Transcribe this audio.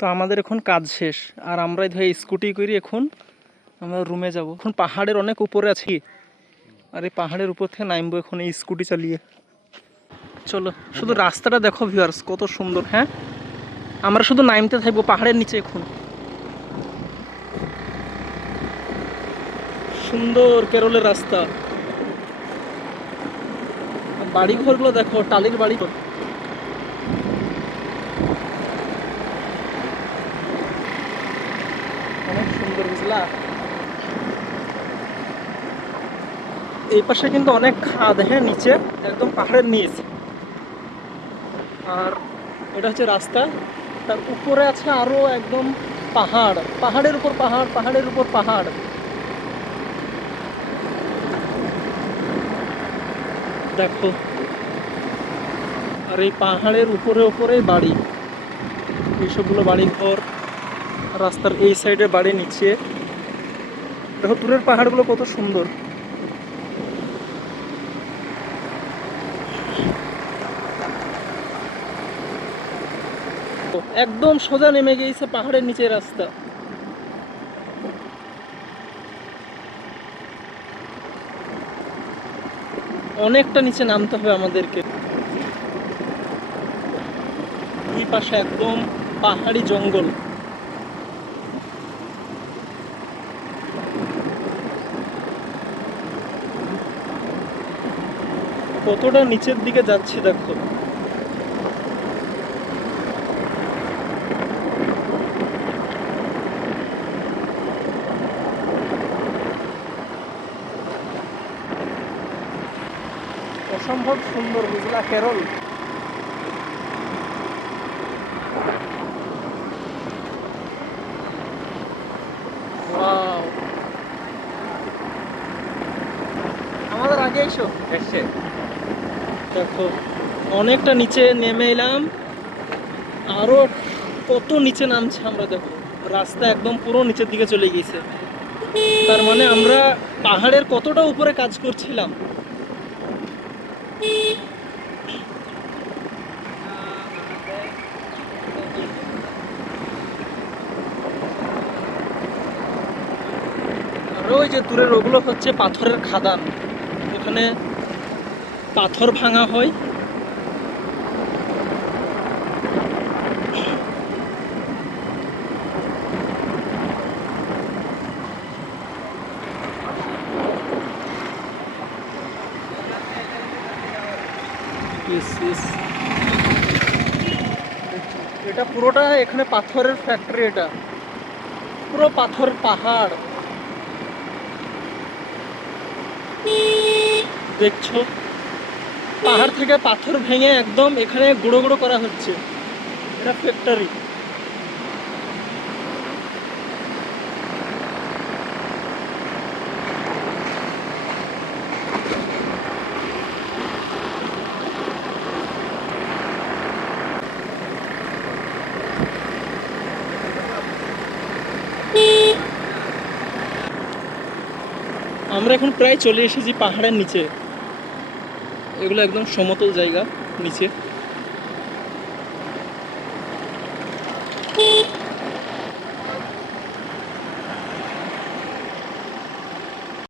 তো আমাদের এখন কাজ শেষ। আর আমরা ধরে স্কুটি করি এখন আমরা রুমে যাব। এখন পাহাড়ের অনেক উপরে আছি। আর এই পাহাড়ের উপর থেকে নামবো এখন এই স্কুটি চালিয়ে। চলো, শুধু রাস্তাটা দেখো ভিউয়ার্স কত সুন্দর হ্যাঁ? আমরা শুধু নামতে থাকব পাহাড়ের নিচে এখন। সুন্দর কেরলের রাস্তা। বাড়ি ঘরগুলো দেখো, টালির বাড়ি ঘর অনেক সুন্দর এই পাশে কিন্তু অনেক খাদ হ্যাঁ নিচে, একদম পাহাড়ের নিচ। আর এটা হচ্ছে রাস্তা। তার উপরে আছে আরও একদম পাহাড়। পাহাড়ের উপর পাহাড়, পাহাড়ের উপর পাহাড়। দেখো। আর এই পাহাড়ের উপরে উপরে বাড়ি। এইসবগুলো বাড়ি ঘর রাস্তার এই সাইডে বাড়ি নিচে। দেখো, দূরের পাহাড়গুলো কত সুন্দর। একদম সোজা নেমে গিয়েছে পাহাড়ের নিচে রাস্তা। অনেকটা নিচে নামতে হবে আমাদেরকে। দুই পাশে একদম পাহাড়ি জঙ্গল। কতটা নিচের দিকে যাচ্ছি দেখো? অসম্ভব সুন্দর বুঝলা কেরল. আমাদের আগে এসো। এসছে। দেখো, অনেকটা নিচে নেমে এলাম। আরও কত নিচে নামছে আমরা দেখো। রাস্তা একদম পুরো নিচের দিকে চলে গিয়েছে। তার মানে আমরা পাহাড়ের কতটা উপরে কাজ করছিলাম। আর ওই যে দূরের ওগুলো হচ্ছে পাথরের খাদান। এখানে পাথর ভাঙা হয়. এটা পুরোটা এখানে পাথরের ফ্যাক্টরি এটা। পুরো পাথর পাহাড়। দেখছ? পাহাড় থেকে পাথর ভেঙে একদম এখানে গুঁড়ো গুঁড়ো করা হচ্ছে। এটা ফ্যাক্টরি আমরা এখন প্রায় চলে এসেছি পাহাড়ের নিচে। এগুলো একদম সমতল জায়গা নিচে।